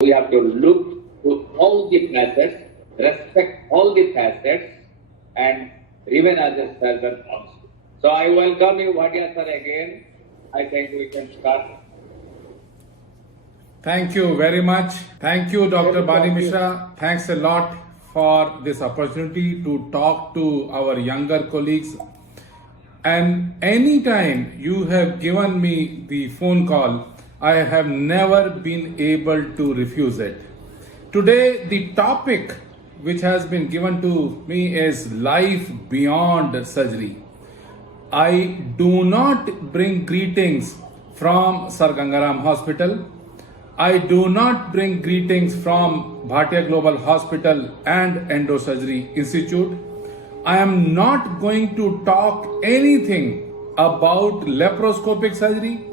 We have to look to all the facets, respect all the facets, and remain as a servant also. So I welcome you, Bhatia sir, again. I think we can start. Thank you very much. Thank you, Dr. Bali Mishra. Thanks a lot for this opportunity to talk to our younger colleagues. And anytime you have given me the phone call, I have never been able to refuse it. Today, the topic which has been given to me is life beyond surgery. I do not bring greetings from Sir Gangaram Hospital. I do not bring greetings from Bhatia Global Hospital and Endosurgery Institute. I am not going to talk anything about laparoscopic surgery,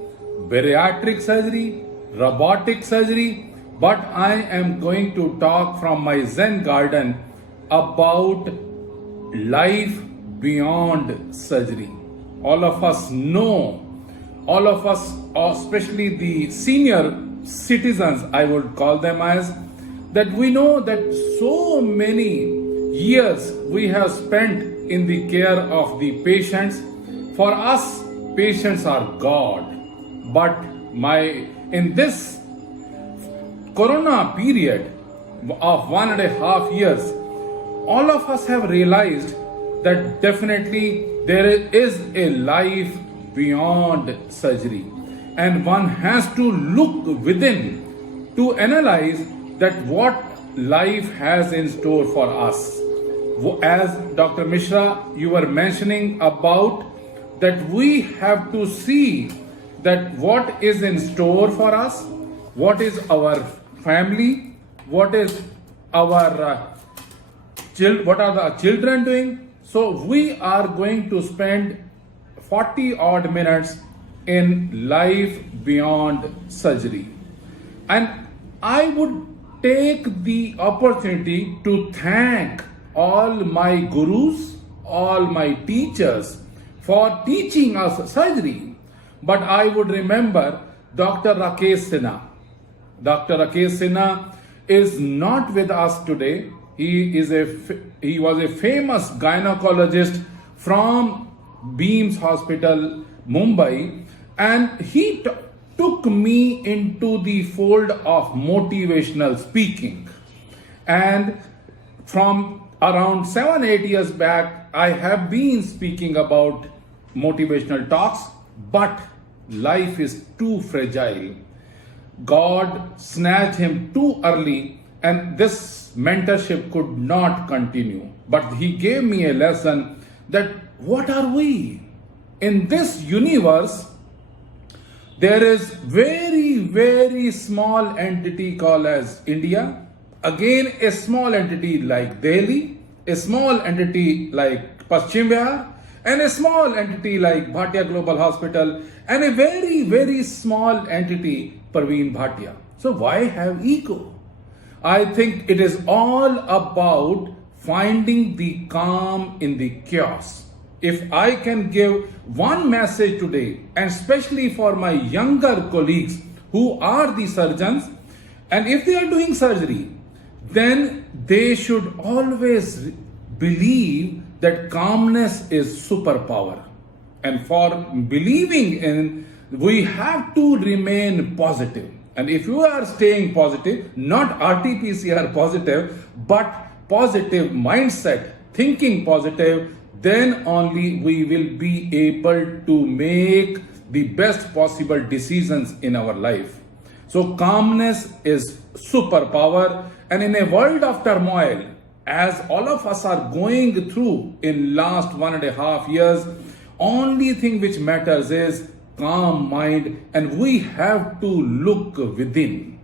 bariatric surgery, robotic surgery, but I am going to talk from my Zen garden about life beyond surgery. All of us know, all of us, especially the senior citizens, I would call them as, that we know that so many years we have spent in the care of the patients. For us, patients are God. But in this corona period of 1.5 years, all of us have realized that definitely there is a life beyond surgery. And one has to look within to analyze that what life has in store for us. As Dr. Mishra, you were mentioning about that we have to see that what is in store for us, what is our family, what is our what are the children doing. So we are going to spend 40 odd minutes in life beyond surgery. And I would take the opportunity to thank all my gurus, all my teachers for teaching us surgery. But I would remember Dr. Rakesh Sinha. Dr. Rakesh Sinha is not with us today. He was a famous gynecologist from Beams Hospital, Mumbai, and he took me into the fold of motivational speaking. And from around 7-8 years back, I have been speaking about motivational talks, but life is too fragile. God snatched him too early, and this mentorship could not continue. But he gave me a lesson that what are we? In this universe, there is very, very small entity called as India. Again, a small entity like Delhi, a small entity like Paschim Bihar, and a small entity like Bhatia Global Hospital, and a very, very small entity, Parveen Bhatia. So why have ego? I think it is all about finding the calm in the chaos. If I can give one message today, and especially for my younger colleagues who are the surgeons, and if they are doing surgery, then they should always believe that calmness is superpower. And for believing in, we have to remain positive. And if you are staying positive, not RT-PCR positive, but positive mindset, thinking positive, then only we will be able to make the best possible decisions in our life. So calmness is superpower, and in a world of turmoil, as all of us are going through in last 1.5 years, only thing which matters is calm mind, and we have to look within.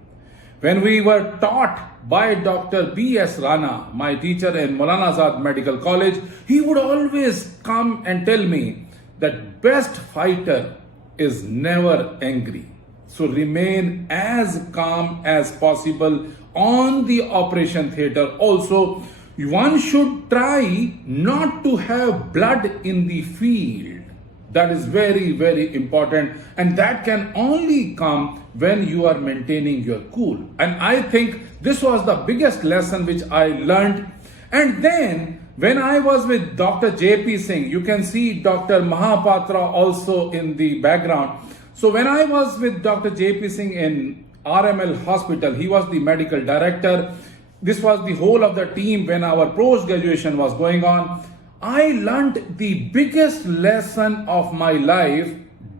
When we were taught by Dr. B.S. Rana, my teacher in Maulana Azad Medical College, he would always come and tell me that best fighter is never angry. So remain as calm as possible on the operation theater. Also, one should try not to have blood in the field. That is very, very important. And that can only come when you are maintaining your cool. And I think this was the biggest lesson which I learned. And then when I was with Dr. J.P. Singh, you can see Dr. Mahapatra also in the background. So when I was with Dr. J.P. Singh in RML Hospital, he was the medical director. This was the whole of the team when our post-graduation was going on. I learned the biggest lesson of my life: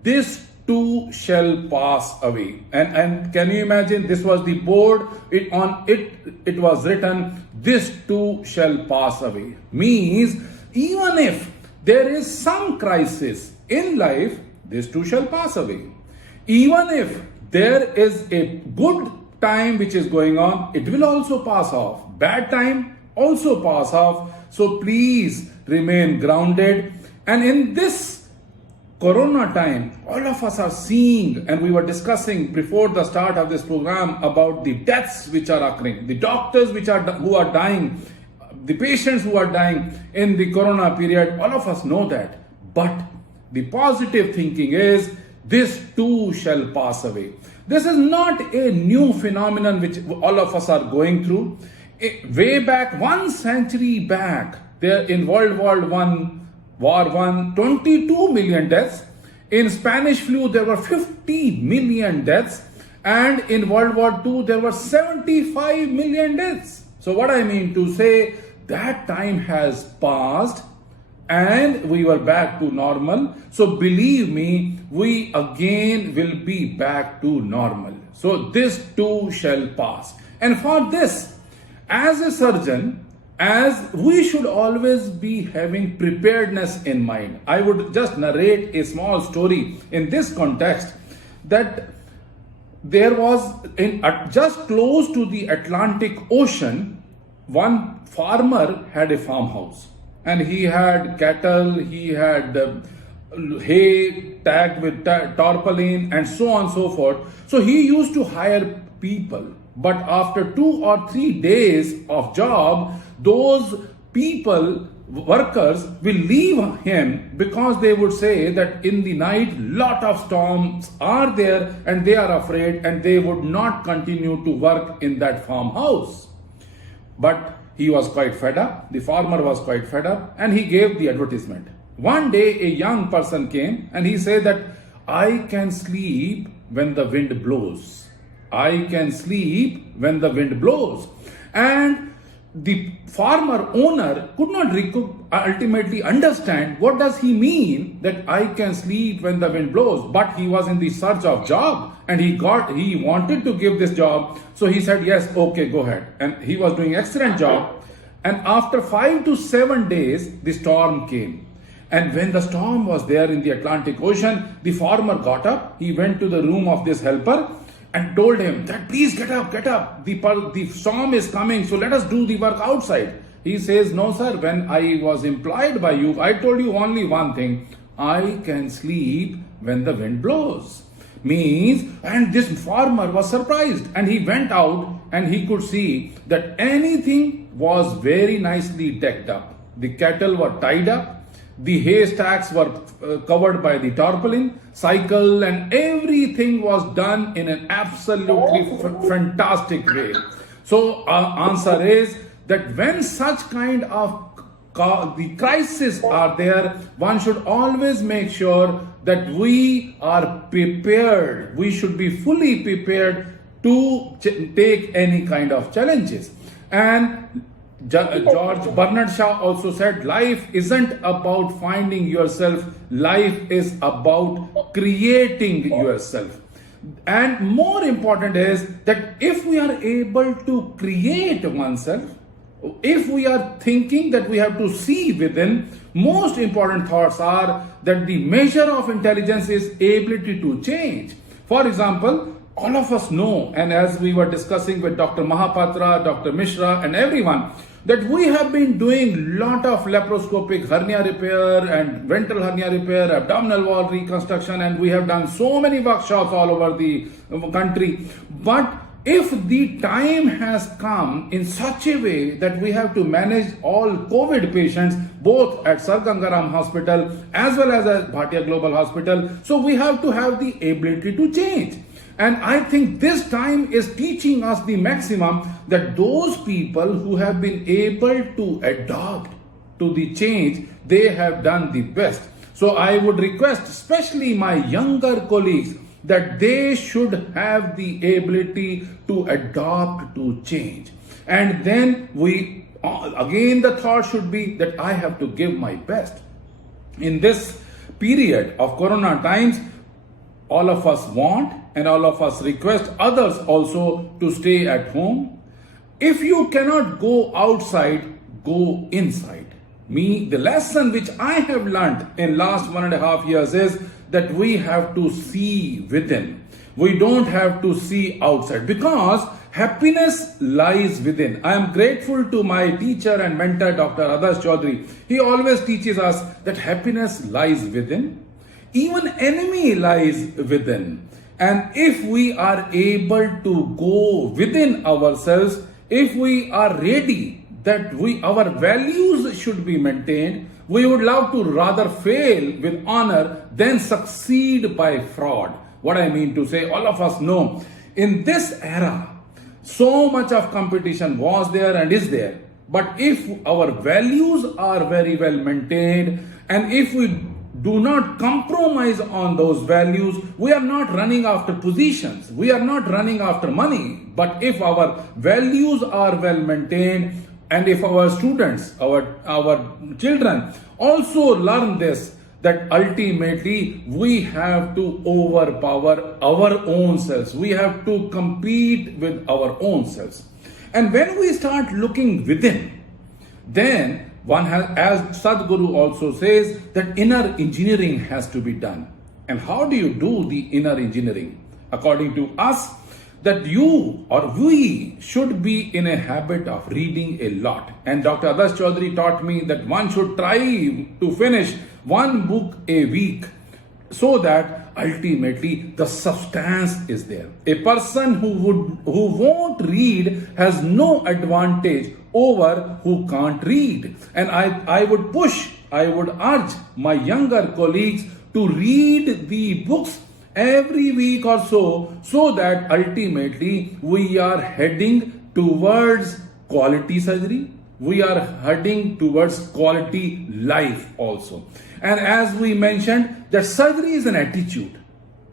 this too shall pass away. And can you imagine, this was the board, it was written, this too shall pass away. Means even if there is some crisis in life, this too shall pass away. Even if there is a good time which is going on, it will also pass off. Bad time also pass off. So please remain grounded. And in this Corona time, all of us are seeing, and we were discussing before the start of this program about the deaths which are occurring, the doctors who are dying, the patients who are dying in the Corona period. All of us know that. But the positive thinking is, this too shall pass away. This is not a new phenomenon which all of us are going through. Way back, 1 century back, there in World War I, 22 million deaths. In Spanish flu, there were 50 million deaths. And in World War II, there were 75 million deaths. So what I mean to say, that time has passed and we were back to normal. So believe me, we again will be back to normal. So this too shall pass. And for this, as a surgeon, as we should always be having preparedness in mind. I would just narrate a small story in this context, that there was just close to the Atlantic Ocean, one farmer had a farmhouse. And he had cattle, he had hay tagged with tarpaulin and so on and so forth. So he used to hire people. But after 2 or 3 days of job, those people, workers, will leave him because they would say that in the night lot of storms are there and they are afraid, and they would not continue to work in that farmhouse. But he was quite fed up, the farmer was quite fed up, and he gave the advertisement. One day a young person came and he said that I can sleep when the wind blows. I can sleep when the wind blows. And the farmer owner could not ultimately understand what does he mean that I can sleep when the wind blows. But he was in the search of job and he wanted to give this job. So he said, yes, okay, go ahead. And he was doing excellent job. And after 5 to 7 days, the storm came. And when the storm was there in the Atlantic Ocean, the farmer got up. He went to the room of this helper and told him that please get up. The storm is coming, so let us do the work outside. He says, no sir, when I was employed by you, I told you only one thing: I can sleep when the wind blows. Means, and this farmer was surprised and he went out and he could see that anything was very nicely decked up. The cattle were tied up. The haystacks were covered by the tarpaulin, cycle, and everything was done in an absolutely fantastic way. So answer is that when such kind of the crises are there, one should always make sure that we are prepared. We should be fully prepared to take any kind of challenges. And George Bernard Shaw also said, life isn't about finding yourself, life is about creating yourself. And more important is that if we are able to create oneself, if we are thinking that we have to see within, most important thoughts are that the measure of intelligence is ability to change. For example, all of us know, and as we were discussing with Dr. Mahapatra, Dr. Mishra and everyone, that we have been doing lot of laparoscopic hernia repair and ventral hernia repair, abdominal wall reconstruction, and we have done so many workshops all over the country. But if the time has come in such a way that we have to manage all COVID patients both at Sir Gangaram Hospital as well as at Bhatia Global Hospital, so we have to have the ability to change. And I think this time is teaching us the maximum that those people who have been able to adopt to the change, they have done the best. So I would request, especially my younger colleagues, that they should have the ability to adopt to change. And then again the thought should be that I have to give my best. In this period of Corona times, all of us want and all of us request others also to stay at home. If you cannot go outside, go inside. The lesson which I have learned in last 1.5 years is that we have to see within. We don't have to see outside, because happiness lies within. I am grateful to my teacher and mentor, Dr. Adarsh Chaudhary. He always teaches us that happiness lies within. Even enemy lies within. And if we are able to go within ourselves, if we are ready that our values should be maintained, we would love to rather fail with honor than succeed by fraud. What I mean to say, all of us know in this era, so much of competition was there and is there. But if our values are very well maintained, and if we do not compromise on those values, we are not running after positions, we are not running after money. But if our values are well maintained, and if our students, our children also learn this, that ultimately we have to overpower our own selves. We have to compete with our own selves. And when we start looking within, then one has, as Sadhguru also says, that inner engineering has to be done. And how do you do the inner engineering? According to us, that you or we should be in a habit of reading a lot. And Dr. Adarsh Chaudhary taught me that one should try to finish one book a week, so that ultimately the substance is there. A person who won't read has no advantage over who can't read. And I would urge my younger colleagues to read the books every week or so that ultimately we are heading towards quality surgery. We are heading towards quality life also. And as we mentioned, that surgery is an attitude.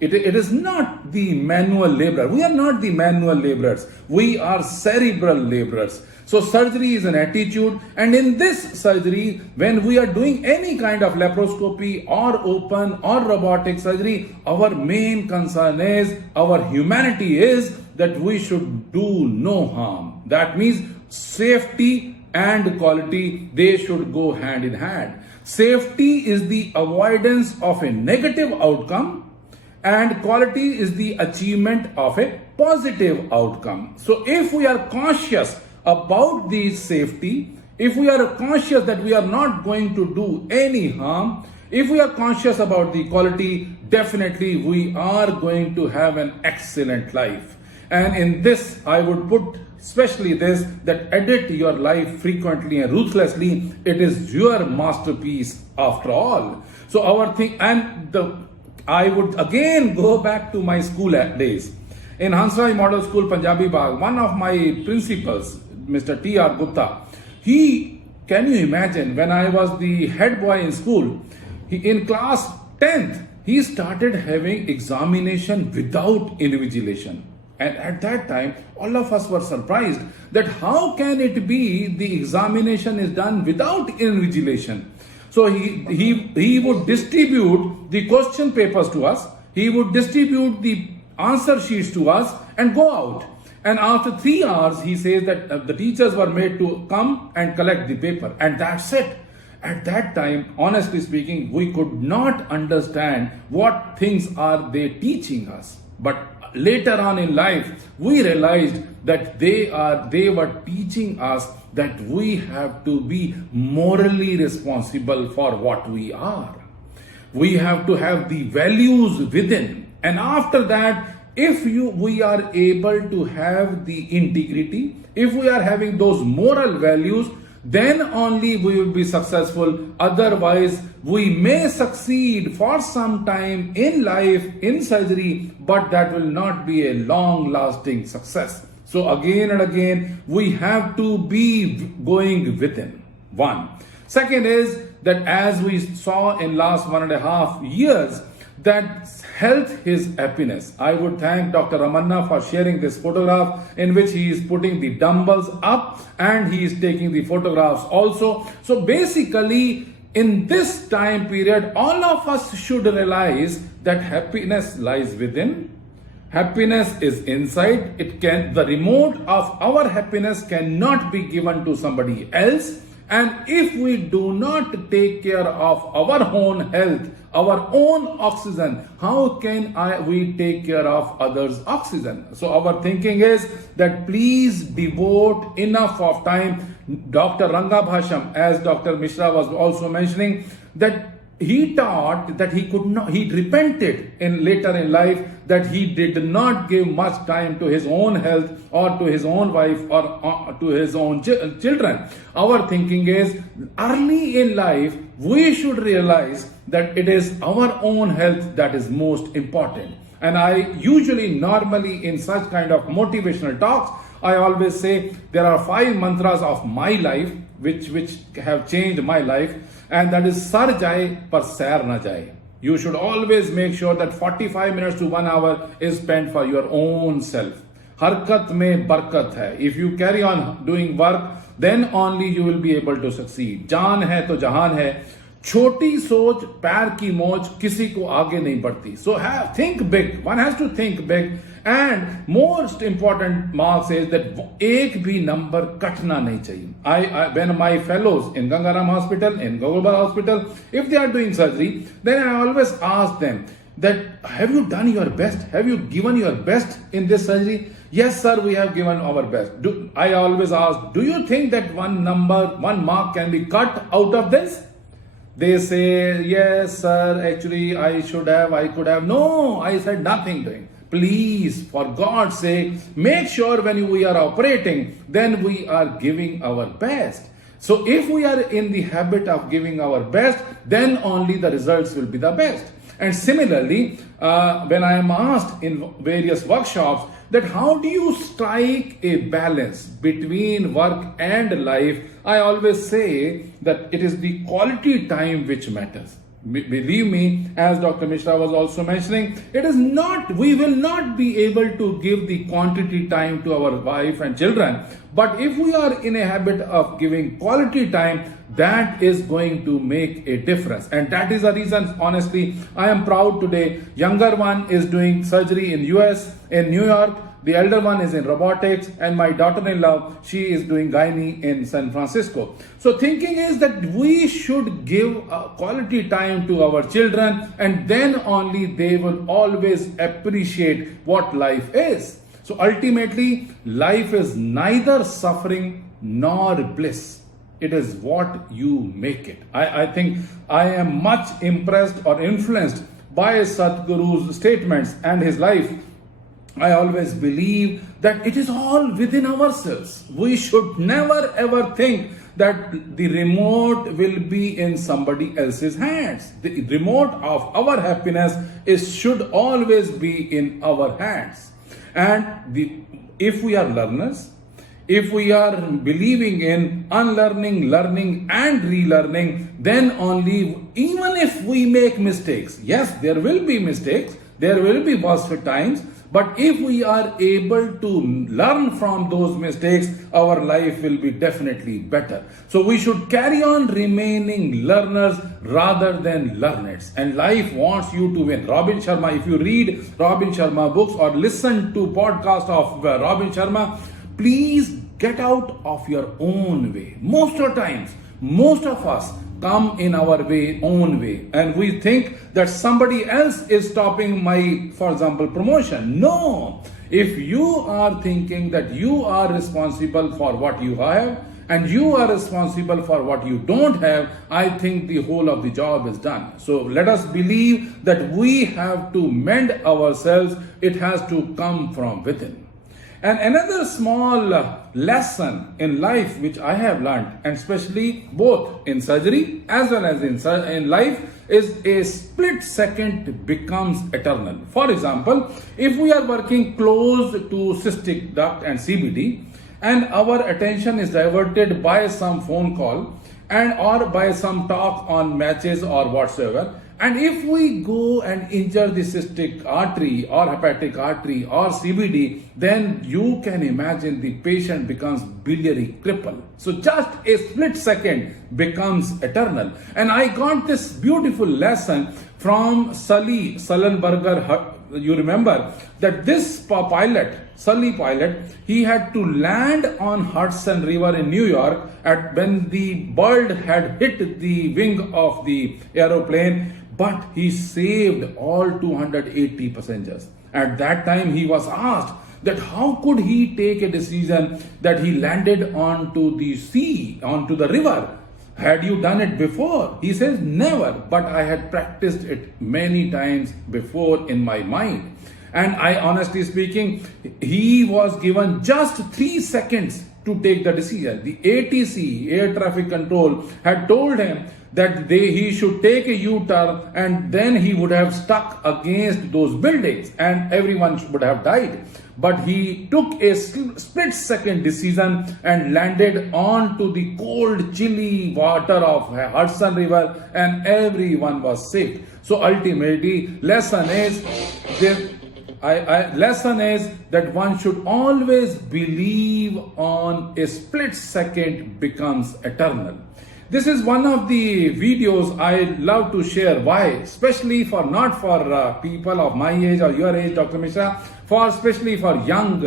It is not the manual laborer. We are not the manual laborers. We are cerebral laborers. So surgery is an attitude, and in this surgery, when we are doing any kind of laparoscopy or open or robotic surgery, our main concern is, our humanity is that we should do no harm. That means safety and quality, they should go hand in hand. Safety is the avoidance of a negative outcome, and quality is the achievement of a positive outcome. So if we are conscious about the safety, if we are conscious that we are not going to do any harm, if we are conscious about the quality, definitely we are going to have an excellent life. And in this, I would put especially this, that edit your life frequently and ruthlessly. It is your masterpiece after all. So I would again go back to my school days. In Hansrai Model School, Punjabi Bagh, one of my principals, Mr. T.R. Gupta, can you imagine, when I was the head boy in school, in class 10th, he started having examination without invigilation. And at that time, all of us were surprised that how can it be the examination is done without invigilation. So he would distribute the question papers to us, he would distribute the answer sheets to us and go out. And after 3 hours, he says that the teachers were made to come and collect the paper. And that's it. At that time, honestly speaking, we could not understand what things are they teaching us. But later on in life, we realized that they were teaching us that we have to be morally responsible for what we are. We have to have the values within. And after that, if we are able to have the integrity, if we are having those moral values, then only we will be successful. Otherwise, we may succeed for some time in life, in surgery, but that will not be a long lasting success. So again and again, we have to be going within. One. Second is that as we saw in last 1.5 years, that health is happiness. I would thank Dr. Ramanna for sharing this photograph in which he is putting the dumbbells up and he is taking the photographs also. So basically, in this time period, all of us should realize that happiness lies within. Happiness is inside. The remote of our happiness cannot be given to somebody else. And if we do not take care of our own health, our own oxygen, how can we take care of others' oxygen? So our thinking is that please devote enough of time. Dr. Ranga Bhasham, as Dr. Mishra was also mentioning, that he taught that he repented later in life that he did not give much time to his own health or to his own wife or to his own children. Our thinking is early in life, we should realize that it is our own health that is most important. And I normally in such kind of motivational talks, I always say there are 5 mantras of my life which have changed my life, and that is Sar Jaye Par Sair Na Jaye. You should always make sure that 45 minutes to 1 hour is spent for your own self. Harkat mein barkat hai. If you carry on doing work, then only you will be able to succeed. Jaan hai to jahan hai. छोटी सोच पैर की मोच किसी को आगे नहीं बढ़ती. So think big. One has to think big. And most important mark says that एक भी number कटना नहीं चाहिए. When my fellows in Gangaram Hospital, in Global Hospital, if they are doing surgery, then I always ask them that have you done your best? Have you given your best in this surgery? Yes, sir, we have given our best. I always ask, do you think that one mark can be cut out of this? They say, yes, sir, actually I could have. No, I said nothing to him. Please, for God's sake, make sure when we are operating, then we are giving our best. So if we are in the habit of giving our best, then only the results will be the best. And similarly, when I am asked in various workshops that how do you strike a balance between work and life, I always say that it is the quality time which matters. Believe me, as Dr. Mishra was also mentioning, we will not be able to give the quantity time to our wife and children. But if we are in a habit of giving quality time, that is going to make a difference. And that is the reason, honestly, I am proud today. Younger one is doing surgery in US, in New York. The elder one is in robotics, and my daughter-in-law, she is doing gynae in San Francisco. So thinking is that we should give quality time to our children, and then only they will always appreciate what life is. So ultimately, life is neither suffering nor bliss. It is what you make it. I think I am much impressed or influenced by Sadhguru's statements and his life. I always believe that it is all within ourselves. We should never ever think that the remote will be in somebody else's hands. The remote of our happiness should always be in our hands. And if we are learners, if we are believing in unlearning, learning and relearning, then only, even if we make mistakes, yes, there will be mistakes, there will be worst times, but if we are able to learn from those mistakes, our life will be definitely better. So we should carry on remaining learners rather than learners. And life wants you to win. Robin Sharma, if you read Robin Sharma books or listen to podcast of Robin Sharma, please get out of your own way. Most of times, most of us come in our own way, and we think that somebody else is stopping my, for example, promotion. No, if you are thinking that you are responsible for what you have and you are responsible for what you don't have, I think the whole of the job is done. So let us believe that we have to mend ourselves. It has to come from within. And another small lesson in life which I have learned, and especially both in surgery as well as in life, is a split second becomes eternal. For example, if we are working close to cystic duct and CBD, and our attention is diverted by some phone call and or by some talk on matches or whatsoever, and if we go and injure the cystic artery or hepatic artery or CBD, then you can imagine the patient becomes biliary cripple. So just a split second becomes eternal. And I got this beautiful lesson from Sully Sullenberger. You remember that this Sully pilot, he had to land on Hudson River in New York when the bird had hit the wing of the aeroplane, but he saved all 280 passengers. At that time, he was asked that how could he take a decision that he landed onto the sea, onto the river? Had you done it before? He says, never, but I had practiced it many times before in my mind. And I, honestly speaking, he was given just 3 seconds to take the decision. The ATC, Air Traffic Control, had told him that he should take a U-turn, and then he would have stuck against those buildings and everyone would have died. But he took a split second decision and landed onto the cold, chilly water of Hudson River, and everyone was saved. So ultimately, lesson is that one should always believe on a split second becomes eternal. This is one of the videos I love to share. Why? Especially not for people of my age or your age, Dr. Mishra, especially for young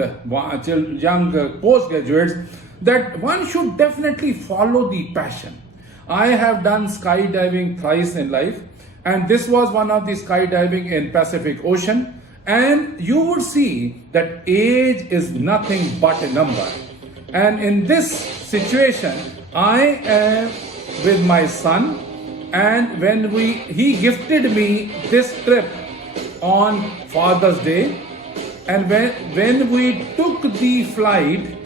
postgraduates, that one should definitely follow the passion. I have done skydiving thrice in life, and this was one of the skydiving in Pacific Ocean. And you would see that age is nothing but a number. And in this situation, I am with my son, and when he gifted me this trip on Father's Day, and when we took the flight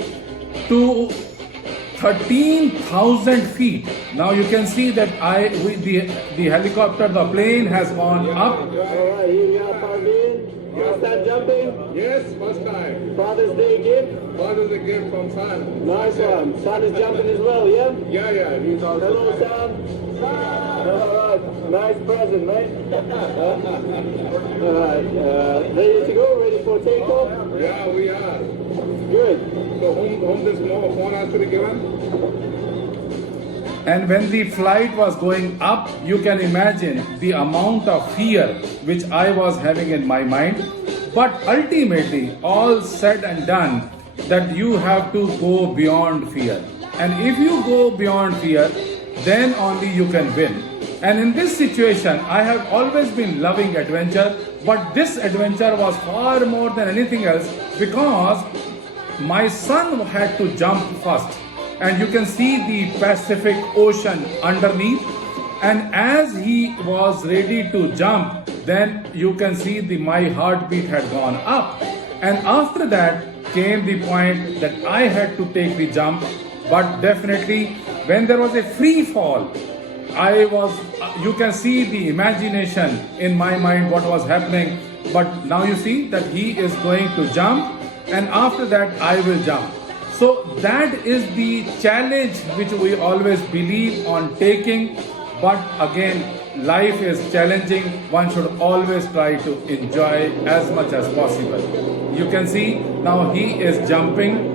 to 13,000 feet, now you can see that the helicopter, the plane has gone up. All right, here we are, Parveen. First time jumping? Yes, first time. Father's Day gift? Father's a gift from son. Nice one. Son is jumping as well, yeah? Yeah, he's also. Hello, son. All right, nice present, mate. All right, ready to go? Ready for takeoff? Yeah, we are. Good. So whom this phone has to be given? And when the flight was going up, you can imagine the amount of fear which I was having in my mind. But ultimately, all said and done, that you have to go beyond fear. And if you go beyond fear, then only you can win. And in this situation, I have always been loving adventure, but this adventure was far more than anything else because my son had to jump first. And you can see the Pacific Ocean underneath. And as he was ready to jump, then you can see my heartbeat had gone up. And after that came the point that I had to take the jump. But definitely, when there was a free fall, you can see the imagination in my mind what was happening. But now you see that he is going to jump, and after that I will jump. So that is the challenge which we always believe on taking. But again, life is challenging. One should always try to enjoy as much as possible. You can see now he is jumping.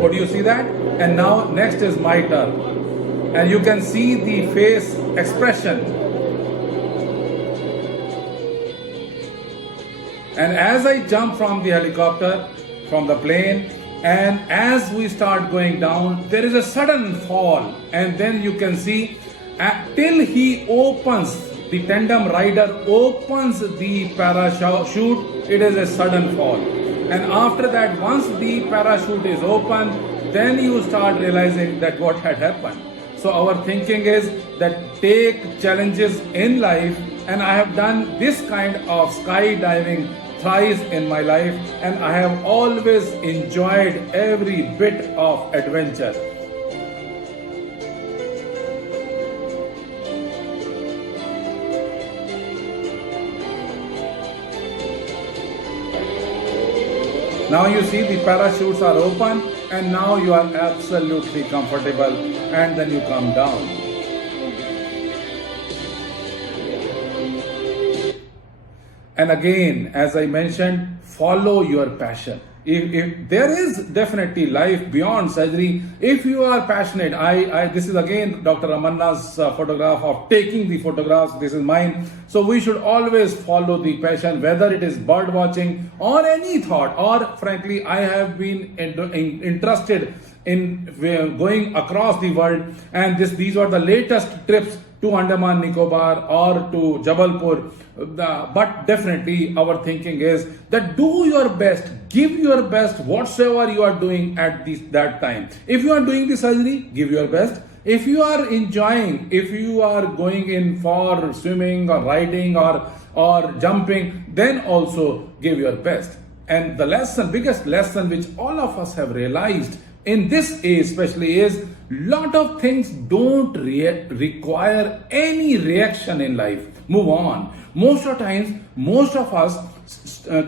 Could you see that? And now next is my turn. And you can see the face expression. And as I jump from the helicopter, from the plane, and as we start going down, there is a sudden fall. And then you can see till he opens the tandem rider opens the parachute, it is a sudden fall. And after that, once the parachute is open, then you start realizing that what had happened. So our thinking is that take challenges in life, and I have done this kind of skydiving thrice in my life, and I have always enjoyed every bit of adventure. Now you see the parachutes are open, and now you are absolutely comfortable, and then you come down. And again, as I mentioned, follow your passion. If there is definitely life beyond surgery, if you are passionate, this is again Dr. Amanna's photograph of taking the photographs. This is mine. So we should always follow the passion, whether it is bird watching or any thought, or frankly, I have been interested in going across the world, and these are the latest trips to Andaman Nicobar or to Jabalpur. But definitely our thinking is that do your best, give your best whatsoever you are doing at that time. If you are doing the surgery, give your best. If you are enjoying, if you are going in for swimming or riding or jumping, then also give your best. And the biggest lesson which all of us have realized in this age especially is lot of things don't require any reaction in life. Move on. Most of times, most of us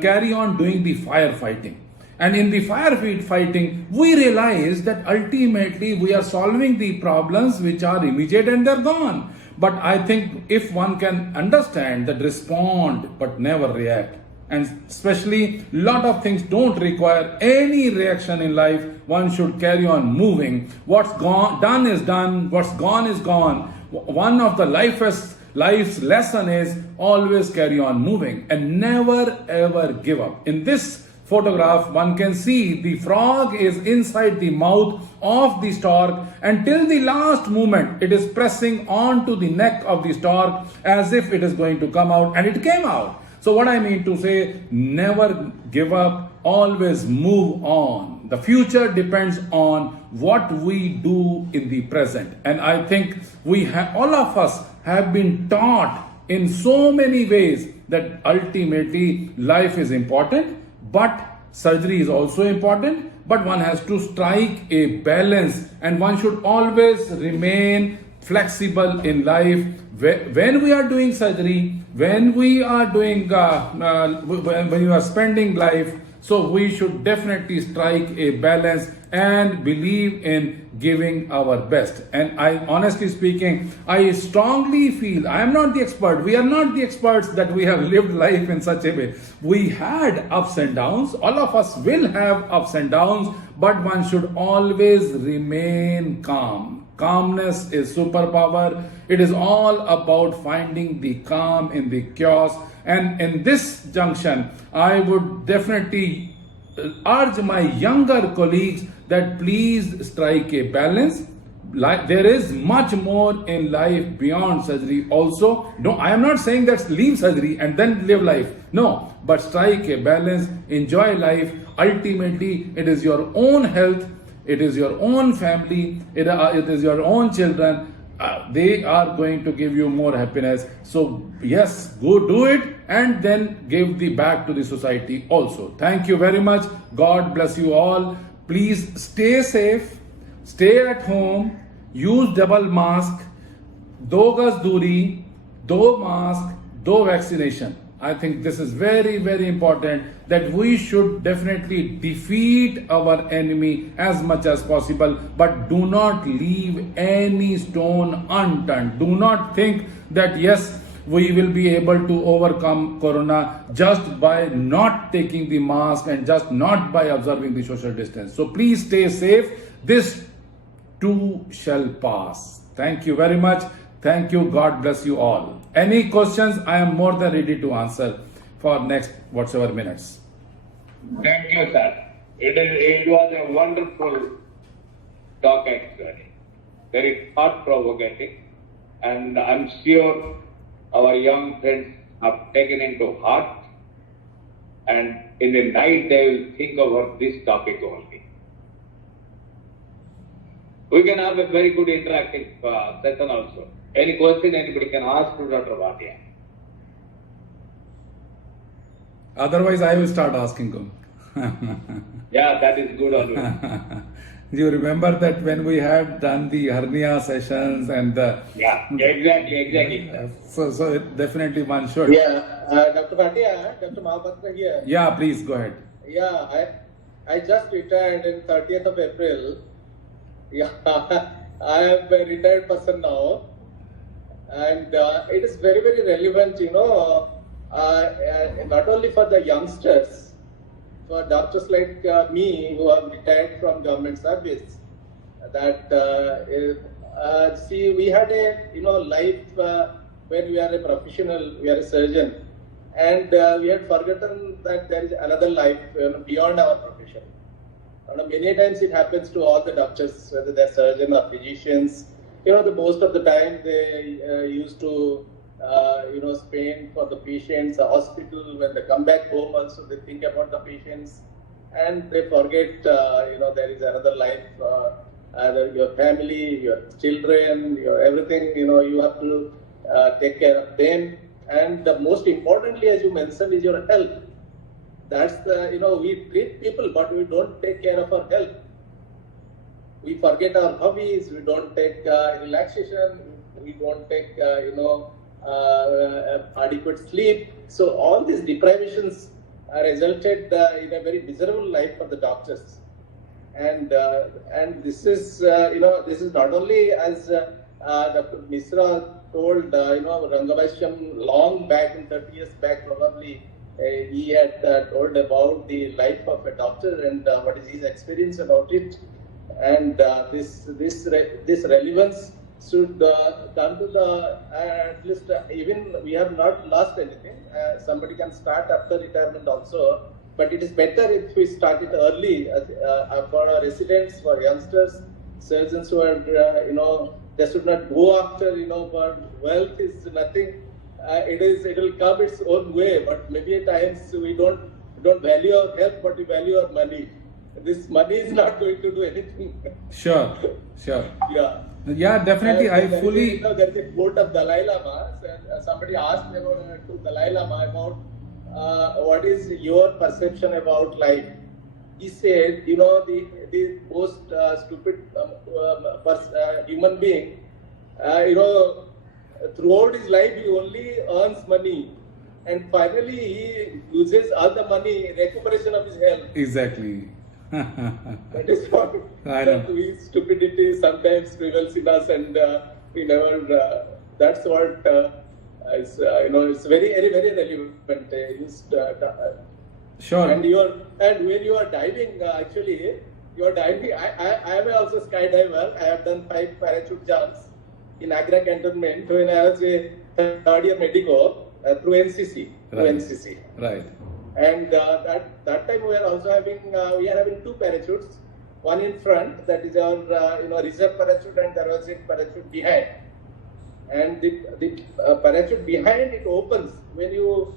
carry on doing the firefighting. And in the firefighting, we realize that ultimately we are solving the problems which are immediate and they're gone. But I think if one can understand that respond but never react, and especially lot of things don't require any reaction in life, one should carry on moving. What's done is done, what's gone is gone. One of the life's lesson is always carry on moving and never ever give up. In this photograph, one can see the frog is inside the mouth of the stork, and till the last moment it is pressing onto the neck of the stork as if it is going to come out, and it came out. So what I mean to say, never give up, always move on. The future depends on what we do in the present. And I think all of us have been taught in so many ways that ultimately life is important, but surgery is also important, but one has to strike a balance, and one should always remain flexible in life. When we are doing surgery, when we are doing, when you are spending life, so we should definitely strike a balance and believe in giving our best. And I, honestly speaking, I strongly feel, I am not the expert, we are not the experts that we have lived life in such a way. We had ups and downs, all of us will have ups and downs, but one should always remain calm. Calmness is superpower. It is all about finding the calm in the chaos. And in this junction, I would definitely urge my younger colleagues that please strike a balance. There is much more in life beyond surgery also. No, I am not saying that leave surgery and then live life. No, but strike a balance, enjoy life. Ultimately, it is your own health, it is your own family, it is your own children. They are going to give you more happiness. So yes, go do it and then give the back to the society also. Thank you very much. God bless you all. Please stay safe, stay at home, use double mask, 2 gaz duri, 2 mask, 2 vaccination. I think this is very, very important that we should definitely defeat our enemy as much as possible, but do not leave any stone unturned. Do not think that yes, we will be able to overcome corona just by not taking the mask and just not by observing the social distance. So please stay safe. This too shall pass. Thank you very much. Thank you. God bless you all. Any questions, I am more than ready to answer for next whatsoever minutes. Thank you, sir. It was a wonderful talk actually. Very thought-provoking, and I'm sure our young friends have taken into heart, and in the night they will think about this topic only. We can have a very good interactive session also. Any question anybody can ask to Dr. Bhatia. Otherwise, I will start asking him. Yeah, that is good always. You remember that when we had done the hernia sessions and the Yeah, exactly. so definitely one should. Yeah, Dr. Bhatia, Dr. Mahapatra here. Yeah, please go ahead. Yeah, I just retired in 30th of April. Yeah, I am a retired person now, and it is very, very relevant, not only for the youngsters, for doctors like me who have retired from government service. That see, we had a life when we are a professional, we are a surgeon, and we had forgotten that there is another life beyond our profession. Many times it happens to all the doctors, whether they're surgeons or physicians. The most of the time they used to, spend for the patients, the hospital. When they come back home, also they think about the patients, and they forget, there is another life. Either your family, your children, your everything. You have to take care of them, and the most importantly, as you mentioned, is your health. That's the, we treat people, but we don't take care of our health. We forget our hobbies, we don't take relaxation, we don't take, adequate sleep. So all these deprivations resulted in a very miserable life for the doctors. And this is, this is not only as Dr. Misra told, Rangavaishyam long back, in 30 years back probably, he had told about the life of a doctor and what is his experience about it, and this relevance should come to the at least even we have not lost anything. Somebody can start after retirement also, but it is better if we start it early for our residents, for youngsters, surgeons who are they should not go after for wealth is nothing. It will come its own way, but maybe at times we don't value our health, but we value our money. This money is not going to do anything. Sure. Yeah, definitely. There is a quote of Dalai Lama. Somebody asked me to Dalai Lama about what is your perception about life. He said, the most stupid human being, throughout his life, he only earns money, and finally he loses all the money in recuperation of his health. Exactly. That is what I know. stupidity sometimes prevails in us, and we never. That's what is. It's very, very, very relevant. Sure. And when you are diving, actually, you are diving. I am also skydiver. I have done 5 parachute jumps in Agra cantonment when I was a third year medico through NCC. Right. And that time we are also having 2 parachutes, one in front, that is our reserve parachute, and there was a parachute behind. And the parachute behind, it opens when you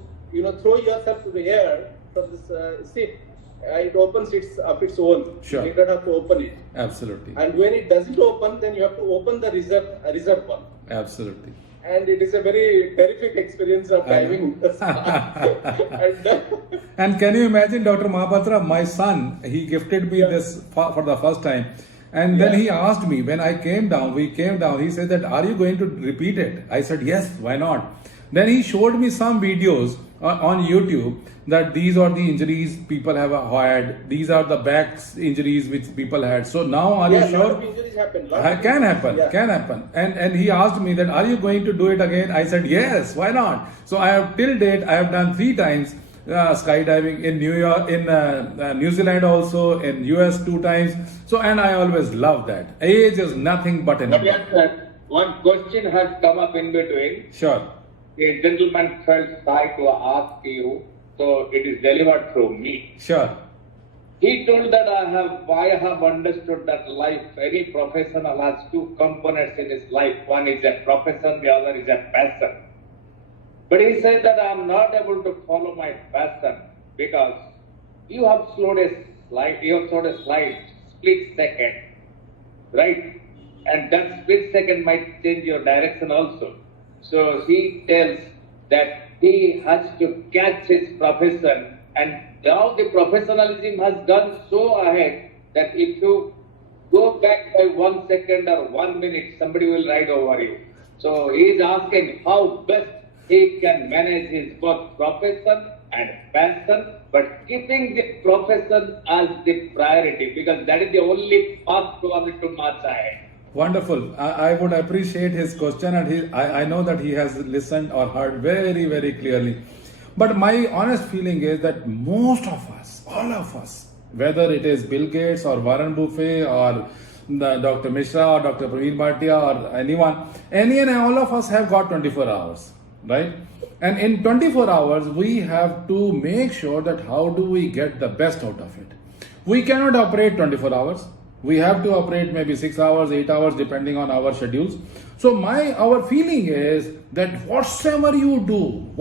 throw yourself to the air from this ship. It opens of its own. Sure. You don't have to open it. Absolutely. And when it doesn't open, then you have to open the reserve one. Absolutely. And it is a very terrific experience of diving. And can you imagine, Dr. Mahapatra, my son, he gifted me this for the first time. And then he asked me, when we came down, he said that, are you going to repeat it? I said, yes, why not? Then he showed me some videos on YouTube that these are the injuries people have had. These are the back injuries which people had. So now are you sure? Lot of injuries happen. Can happen. And he asked me that, are you going to do it again? I said, yes, why not? So I have till date, I have done 3 times skydiving in New York, in New Zealand also, in US 2 times. So, and I always love that. Age is nothing but a number. Yes, sir. One question has come up in between. Sure. A gentleman felt shy to ask you, so it is delivered through me. Sure. He told that I have understood that life, any professional has 2 components in his life. One is a profession, the other is a passion. But he said that I'm not able to follow my passion because you have slowed a slight split second, right? And that split second might change your direction also. So he tells that he has to catch his profession, and now the professionalism has gone so ahead that if you go back by 1 second or 1 minute, somebody will ride over you. So he is asking how best he can manage his both profession and passion, but keeping the profession as the priority because that is the only path to march ahead. Wonderful. I would appreciate his question, and I know that he has listened or heard very, very clearly. But my honest feeling is that most of us, all of us, whether it is Bill Gates or Warren Buffett or Dr. Mishra or Dr. Praveen Bhatia or anyone, any and all of us have got 24 hours, right? And in 24 hours, we have to make sure that how do we get the best out of it. We cannot operate 24 hours. We have to operate maybe 6 hours, 8 hours, depending on our schedules. So our feeling is that whatsoever you do,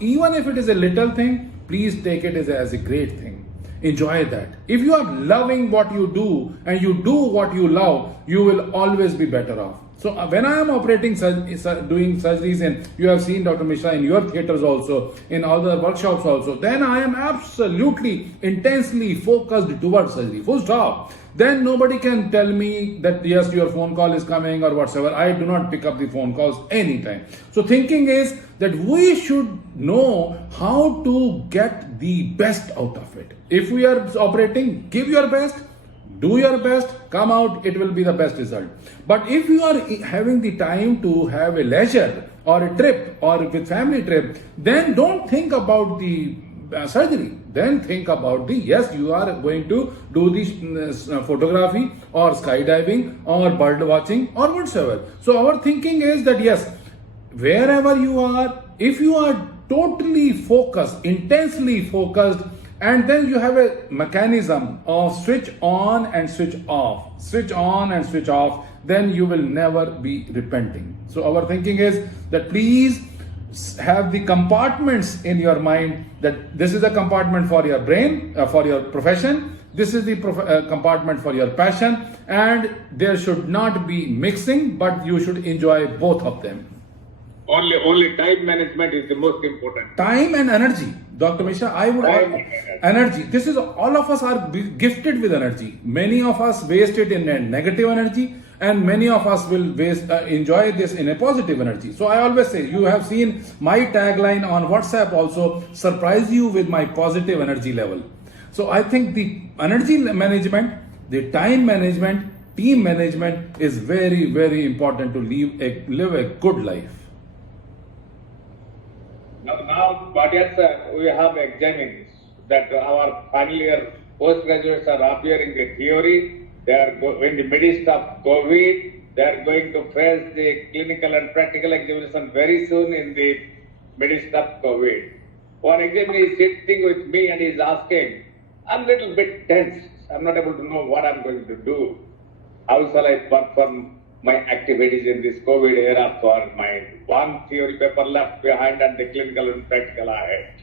even if it is a little thing, please take it as a great thing. Enjoy that. If you are loving what you do and you do what you love, you will always be better off. So when I am operating, doing surgeries, and you have seen Dr. Mishra in your theaters also, in all the workshops also, then I am absolutely intensely focused towards surgery. Full stop. Then nobody can tell me that yes, your phone call is coming or whatsoever. I do not pick up the phone calls anytime. So thinking is that we should know how to get the best out of it. If we are operating, give your best. Do your best, come out, it will be the best result. But if you are having the time to have a leisure or a trip or with family trip, then don't think about the surgery. Then think about yes, you are going to do this photography or skydiving or bird watching or whatsoever. So our thinking is that yes, wherever you are, if you are totally focused, intensely focused, and then you have a mechanism of switch on and switch off, then you will never be repenting. So our thinking is that please have the compartments in your mind, that this is a compartment for your brain, for your profession, this is the compartment for your passion, and there should not be mixing, but you should enjoy both of them. Only time management is the most important. Time and energy. Dr. Mishra, I would energy. This is all of us are gifted with energy. Many of us waste it in a negative energy, and many of us will enjoy this in a positive energy. So I always say, you have seen my tagline on WhatsApp also, surprise you with my positive energy level. So I think the energy management, the time management, team management is very, very important to live a good life. Now, Bhatia sir, we have examined that our final year postgraduates are appearing the theory. They are in the midst of COVID. They are going to face the clinical and practical examination very soon in the midst of COVID. One examiner is sitting with me and is asking, I'm a little bit tense. I'm not able to know what I'm going to do. How shall I perform my activities in this COVID era for my one theory paper left behind and the clinical and practical ahead?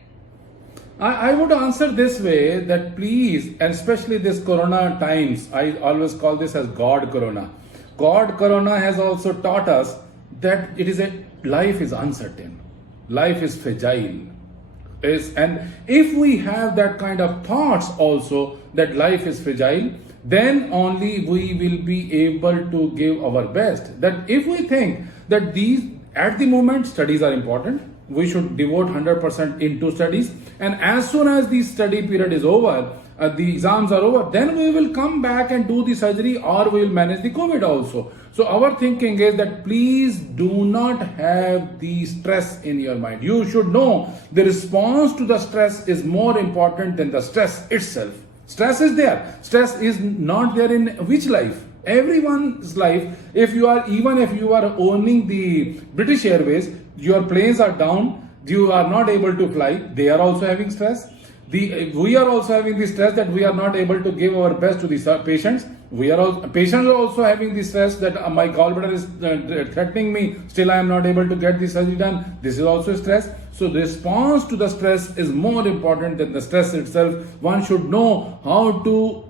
I would answer this way, that please, and especially this Corona times, I always call this as God Corona. God Corona has also taught us that life is uncertain, life is fragile. And if we have that kind of thoughts also, that life is fragile, then only we will be able to give our best. That if we think that at the moment studies are important, we should devote 100% into studies, and as soon as the study period is over, the exams are over, then we will come back and do the surgery, or we will manage the COVID also. So our thinking is that please do not have the stress in your mind. You should know the response to the stress is more important than the stress itself. Stress is there. Stress is not there in which life? Everyone's life. Even if you are owning the British Airways, your planes are down, you are not able to fly, they are also having stress. We are also having the stress that we are not able to give our best to the patients. We are all patients are also having the stress that my gallbladder is threatening me. Still, I am not able to get the surgery done. This is also stress. So, the response to the stress is more important than the stress itself. One should know how to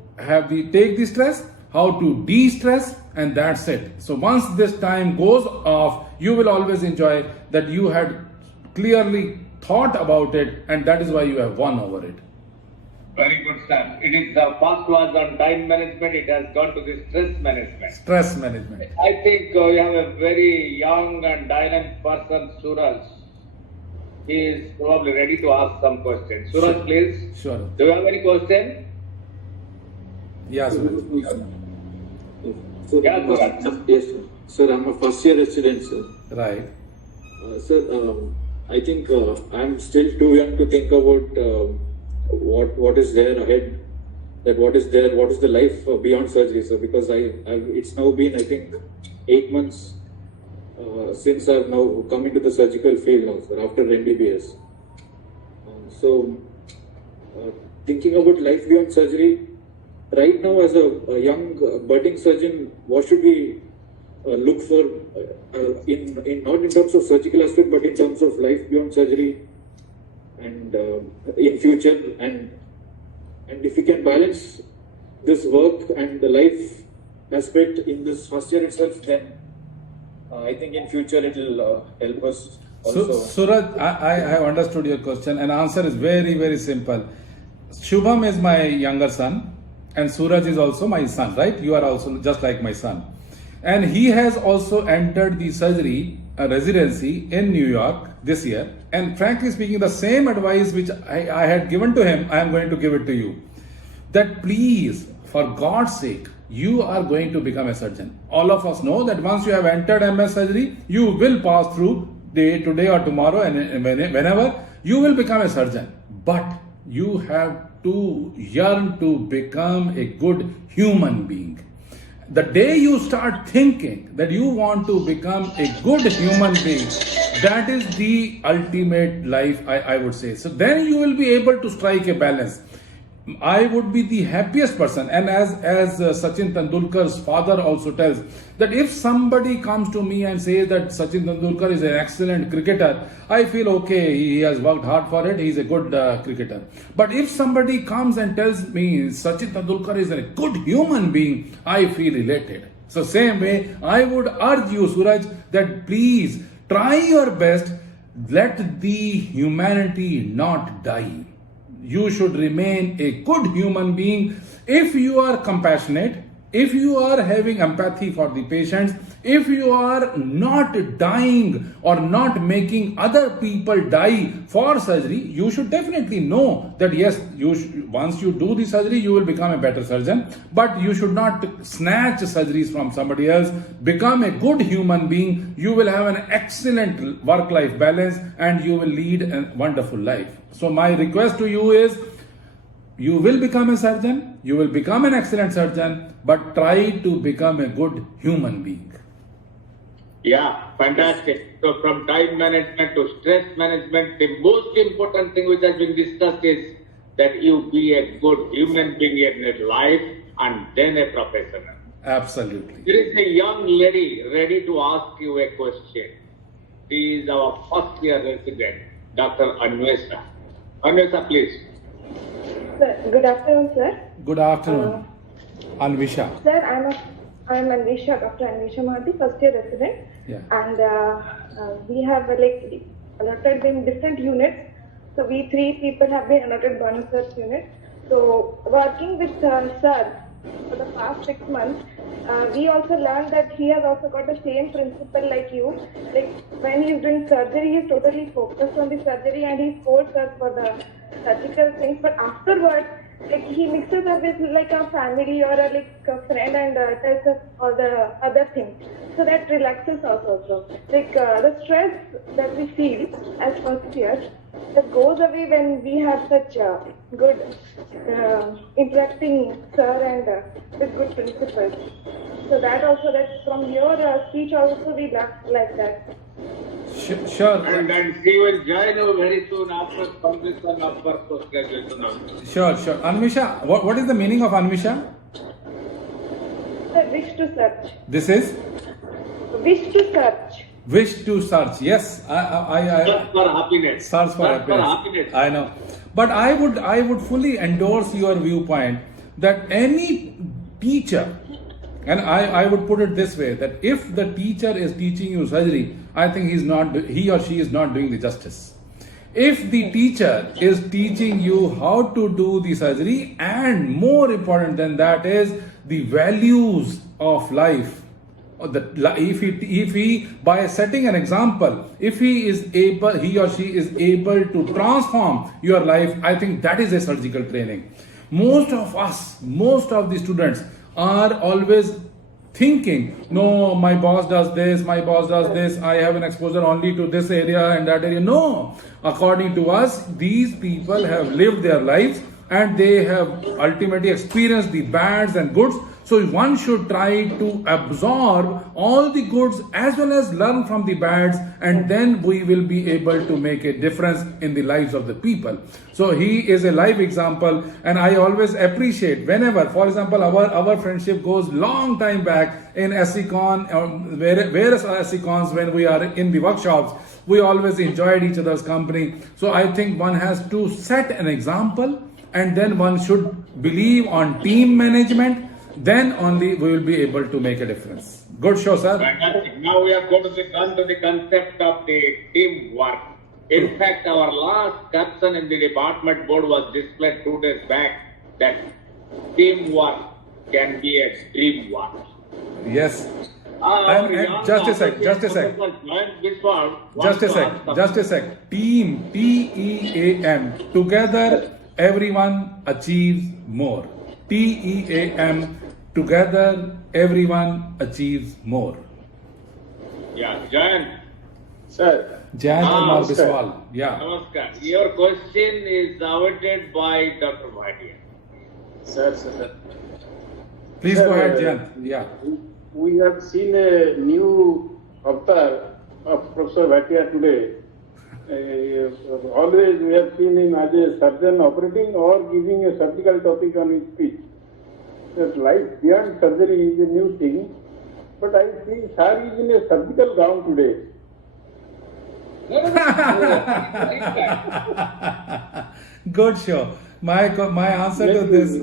take the stress, how to de-stress, and that's it. So, once this time goes off, you will always enjoy that you had clearly thought about it, and that is why you have won over it. Very good, sir. It is the first was on time management. It has gone to the stress management. Stress management. I think you have a very young and dynamic person, Suraj. He is probably ready to ask some questions. Suraj, please. Sure. Do you have any question? Yes. Sir, Yeah, Suraj. yes, sir. Sir, I'm a first year resident, sir. Right. Sir, I think I'm still too young to think about what is there ahead. That what is there, what is the life beyond surgery, sir? Because it's now been, I think, 8 months since I've now come into the surgical field now, sir, after MBBS. So, thinking about life beyond surgery, right now as a young budding surgeon, what should we look for in not in terms of surgical aspect, but in terms of life beyond surgery and in future, and if we can balance this work and the life aspect in this first year itself, then I think in future it will help us also. So, Suraj, I have understood your question, and answer is very, very simple. Shubham is my younger son, and Suraj is also my son, right? You are also just like my son. And he has also entered the surgery residency in New York this year. And frankly speaking, the same advice which I had given to him, I am going to give it to you. That please, for God's sake, you are going to become a surgeon. All of us know that once you have entered MS surgery, you will pass through today or tomorrow, and whenever you will become a surgeon. But you have to yearn to become a good human being. The day you start thinking that you want to become a good human being, that is the ultimate life, I would say. So then you will be able to strike a balance. I would be the happiest person, and as Sachin Tendulkar's father also tells, that if somebody comes to me and says that Sachin Tendulkar is an excellent cricketer, I feel okay, he has worked hard for it, he is a good cricketer. But if somebody comes and tells me Sachin Tendulkar is a good human being, I feel elated. So same way, I would urge you, Suraj, that please try your best, let the humanity not die. You should remain a good human being. If you are compassionate, if you are having empathy for the patients, if you are not dying or not making other people die for surgery, you should definitely know that yes, once you do the surgery, you will become a better surgeon. But you should not snatch surgeries from somebody else. Become a good human being. You will have an excellent work-life balance and you will lead a wonderful life. So my request to you is, you will become a surgeon, you will become an excellent surgeon, but try to become a good human being. Yeah, fantastic. So from time management to stress management, the most important thing which has been discussed is that you be a good human being in your life and then a professional. Absolutely. There is a young lady ready to ask you a question. She is our first year resident, Dr. Anvesha. Anvesha, please. Sir, good afternoon, sir. Good afternoon, Anvisha. Sir, I'm Anvisha, Dr. Anvisha Mahanti, first year resident. Yeah. And we have allotted in different units. So we 3 people have been allotted one search unit. So working with sir for the past 6 months, we also learned that he has also got the same principle like you. Like when he's doing surgery, he's totally focused on the surgery and he supports us for the surgical things. But afterwards, like he mixes up with like a family or a friend and tells us all the other things. So that relaxes us also. Like the stress that we feel as first years, that goes away when we have such good interacting sir and with good principles. So that also, that from your speech also we like that. Sure. And then she will join you very soon after completion of her post-graduation. Sure. Anvisha, what is the meaning of Anvisha? Sir, wish to search. This is Wish to search. wish to search. Yes, I Search for happiness. search for happiness. I know, but I would fully endorse your viewpoint that any teacher, and I would put it this way, that if the teacher is teaching you surgery, I think he or she is not doing the justice. If the teacher is teaching you how to do the surgery, and more important than that is the values of life, if he by setting an example, if he or she is able to transform your life, I think that is a surgical training. Most of the students are always thinking, no, my boss does this, I have an exposure only to this area and that area. No, according to us, these people have lived their lives and they have ultimately experienced the bads and goods. So one should try to absorb all the goods as well as learn from the bads, and then we will be able to make a difference in the lives of the people. So he is a live example, and I always appreciate whenever, for example, our friendship goes long time back in SECon, various SECons, when we are in the workshops, we always enjoyed each other's company. So I think one has to set an example, and then one should believe on team management. Then only we will be able to make a difference. Good show, sir. Fantastic. Now we have gone to the concept of the teamwork. In fact, our last caption in the department board was displayed 2 days back, that teamwork can be a dream work. Yes. And just a sec. Team, TEAM. Together, everyone achieves more. TEAM. Together, everyone achieves more. Yeah, Jayan. Sir, Jayant Kumar Namaskar. Biswal. Yeah. Namaskar. Your question is awaited by Dr. Bhatia. sir. Please Sir, go ahead, Jayant. Yeah. We have seen a new avatar of Professor Bhatia today. Always we have seen him as a surgeon operating or giving a surgical topic on his speech. That life beyond surgery is a new thing, but I think sir is in a surgical gown today. Good show. My answer to this is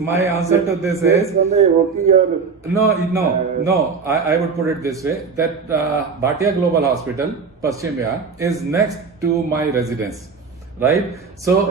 From a OP or no. I would put it this way, that Bhatia Global Hospital, Paschim Vihar, is next to my residence, right? So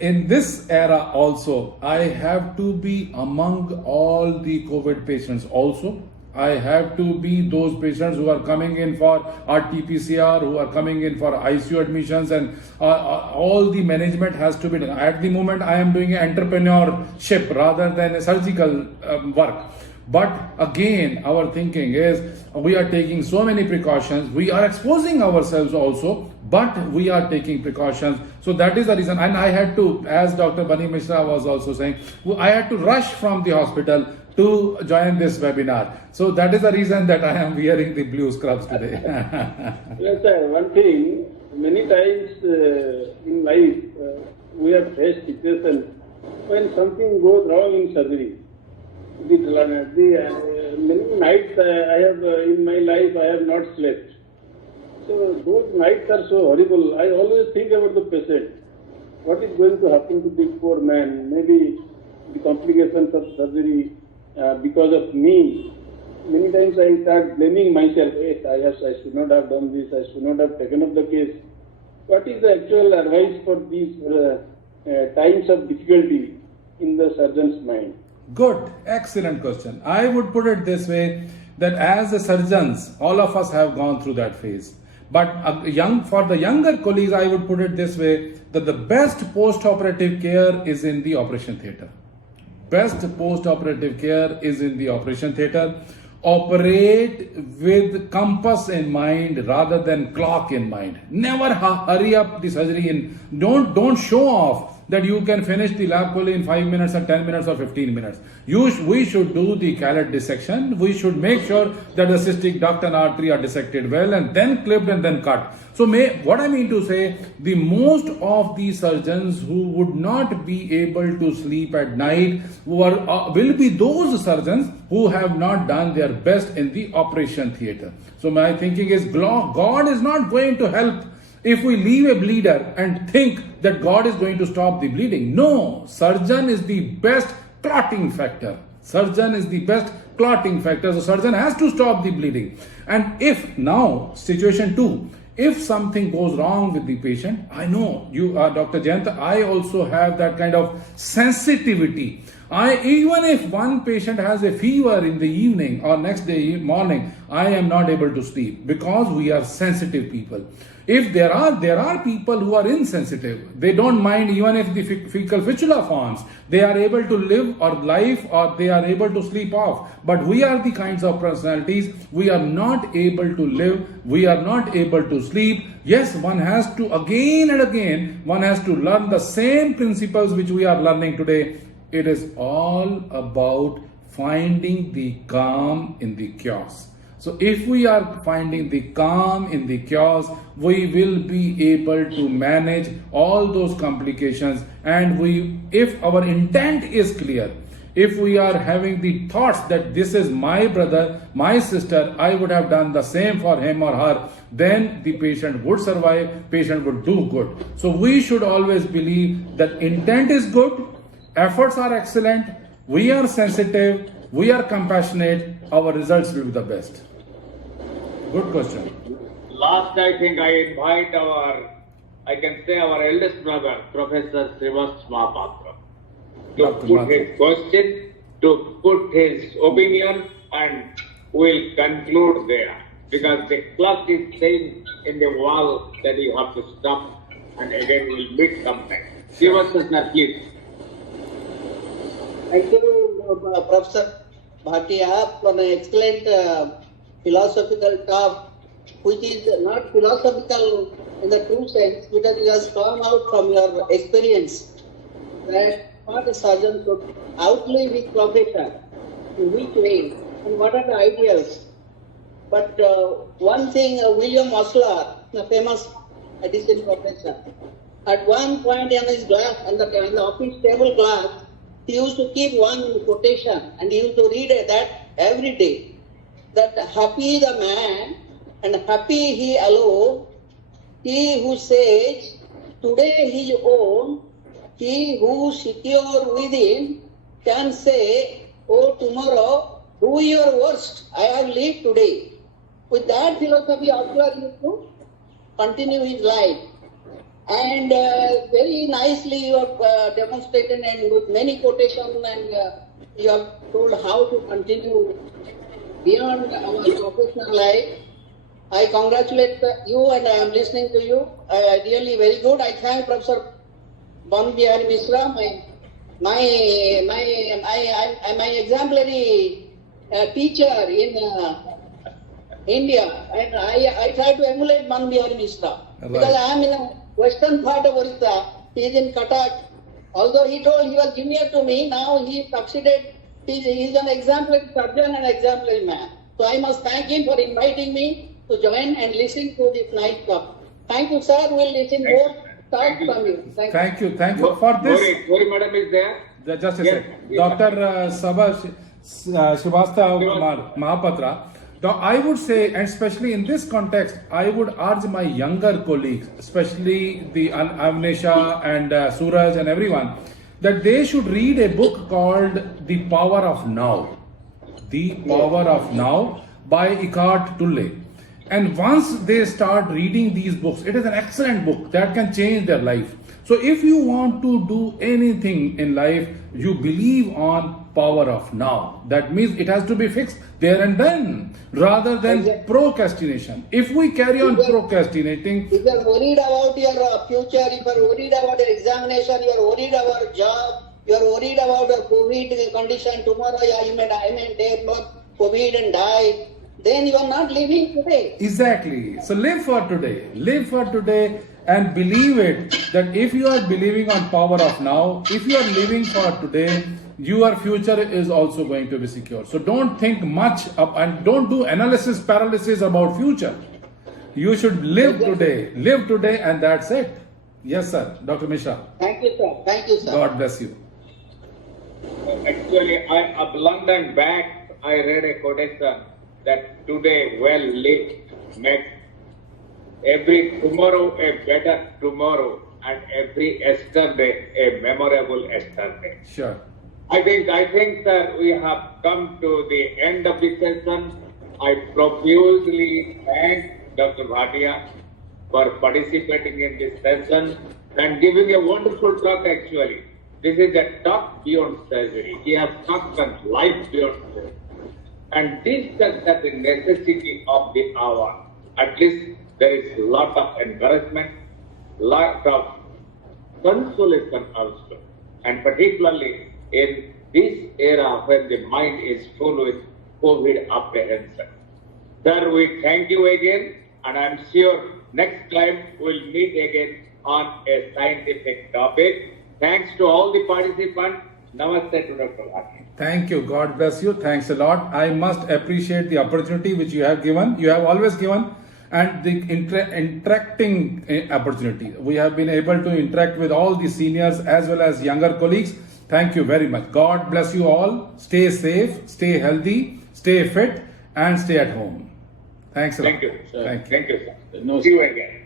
in this era also, I have to be among all the COVID patients also. I have to be those patients who are coming in for RT-PCR, who are coming in for ICU admissions, and all the management has to be done. At the moment, I am doing entrepreneurship rather than a surgical work. But again, our thinking is we are taking so many precautions. We are exposing ourselves also, but we are taking precautions. So that is the reason. And I had to, as Dr. Bani Mishra was also saying, I had to rush from the hospital to join this webinar. So that is the reason that I am wearing the blue scrubs today. yes, sir. One thing, many times in life we have faced situations when something goes wrong in surgery. Many nights I have in my life I have not slept. So those nights are so horrible. I always think about the patient. What is going to happen to this poor man? Maybe the complications of surgery because of me. Many times I start blaming myself. Yes, I should not have done this. I should not have taken up the case. What is the actual advice for these times of difficulty in the surgeon's mind? Good, excellent question. I would put it this way, that as the surgeons, all of us have gone through that phase. But for the younger colleagues, I would put it this way, that the best post-operative care is in the operation theatre. Best post-operative care is in the operation theatre. Operate with compass in mind rather than clock in mind. Never hurry up the surgery. Don't show off that you can finish the lap chole in 5 minutes or 10 minutes or 15 minutes. We should do the callet dissection. We should make sure that the cystic duct and artery are dissected well and then clipped and then cut. So what I mean to say, the most of the surgeons who would not be able to sleep at night will be those surgeons who have not done their best in the operation theatre. So my thinking is, God is not going to help if we leave a bleeder and think that God is going to stop the bleeding. No, surgeon is the best clotting factor. Surgeon is the best clotting factor. So surgeon has to stop the bleeding. And if now, situation 2, if something goes wrong with the patient, I know you are Dr. Jayanta, I also have that kind of sensitivity. Even if one patient has a fever in the evening or next day morning, I am not able to sleep because we are sensitive people. If there are people who are insensitive, they don't mind even if the fecal fistula forms, they are able to live or life or they are able to sleep off. But we are the kinds of personalities, we are not able to live, we are not able to sleep. Yes, one has to again and again, one has to learn the same principles which we are learning today. It is all about finding the calm in the chaos. So if we are finding the calm in the chaos, we will be able to manage all those complications. And if our intent is clear, if we are having the thoughts that this is my brother, my sister, I would have done the same for him or her, then the patient would survive, patient would do good. So we should always believe that intent is good, efforts are excellent, we are sensitive, we are compassionate, our results will be the best. Good question. Last, I think I invite our eldest brother, Professor Srivastava Mahapatra, to Dr. put Mahapatra. his question, to put his opinion, and we'll conclude there. Because the clock is saying in the wall that you have to stop, and again we'll meet sometime. Srivastava, please. Thank you, Professor Bhatia, for an excellent philosophical talk, which is not philosophical in the true sense, because it has come out from your experience that what a surgeon could outlive his profession, in which way, and what are the ideals. But one thing, William Osler, the famous medicine professor, at one point in his glass, in the office table glass, he used to keep one quotation and he used to read that every day. That happy the man and happy he alone, he who says today his own, he who secure within can say, oh tomorrow do your worst, I have lived today. With that philosophy, Osler used to continue his life. And very nicely you have demonstrated and with many quotations and you have told how to continue beyond our professional life. I congratulate you and I am listening to you. Really very good. I thank Professor Ban Bihari Misra, my exemplary teacher in India, and I try to emulate Ban Bihari Misra because I am in a western part of Orissa. He is in Cuttack. Although he told he was junior to me, now he succeeded. He is an exemplary surgeon and exemplary man. So I must thank him for inviting me to join and listen to this nice talk. Thank you, sir. We'll listen more talk from you. Thank you for this. Gauri madam is there. Just a Yes, sec. yes, Dr. Srivastava Mahapatra, I would say, and especially in this context, I would urge my younger colleagues, especially the Avnesha and Suraj and everyone, that they should read a book called The Power of Now. The Power of Now by Eckhart Tolle. And once they start reading these books, it is an excellent book that can change their life. So if you want to do anything in life, you believe on power of now. That means it has to be fixed there and then, rather than procrastination. If we carry on procrastinating, if you are worried about your future, if you are worried about your examination, you are worried about job, you are worried about your COVID condition, tomorrow I may develop COVID and die, then you are not living today. exactly. So live for today. Live for today and believe it that if you are believing on power of now, if you are living for today, your future is also going to be secure. So don't think much up and don't do analysis paralysis about future. You should live today, and that's it. Yes, sir. Dr. Mishra. Thank you, sir. Thank you, sir. God bless you. Actually, a long time back, I read a quotation that today well lived makes every tomorrow a better tomorrow and every yesterday a memorable yesterday. Sure. I think that we have come to the end of the session. I profusely thank Dr. Bhatia for participating in this session and giving a wonderful talk actually. This is a talk beyond surgery. He has talked on life beyond surgery. And this is the necessity of the hour. At least there is a lot of encouragement, lot of consolation also. And particularly in this era when the mind is full with COVID apprehension. Sir, we thank you again, and I'm sure next time we'll meet again on a scientific topic. Thanks to all the participants. Namaste to Dr. Bhatia. Thank you. God bless you. Thanks a lot. I must appreciate the opportunity which you have given. You have always given, and the interacting opportunity. We have been able to interact with all the seniors as well as younger colleagues. Thank you very much. God bless you all. Stay safe, stay healthy, stay fit, and stay at home. Thanks a lot. Thank you. Thank you. Thank you, sir. See you again.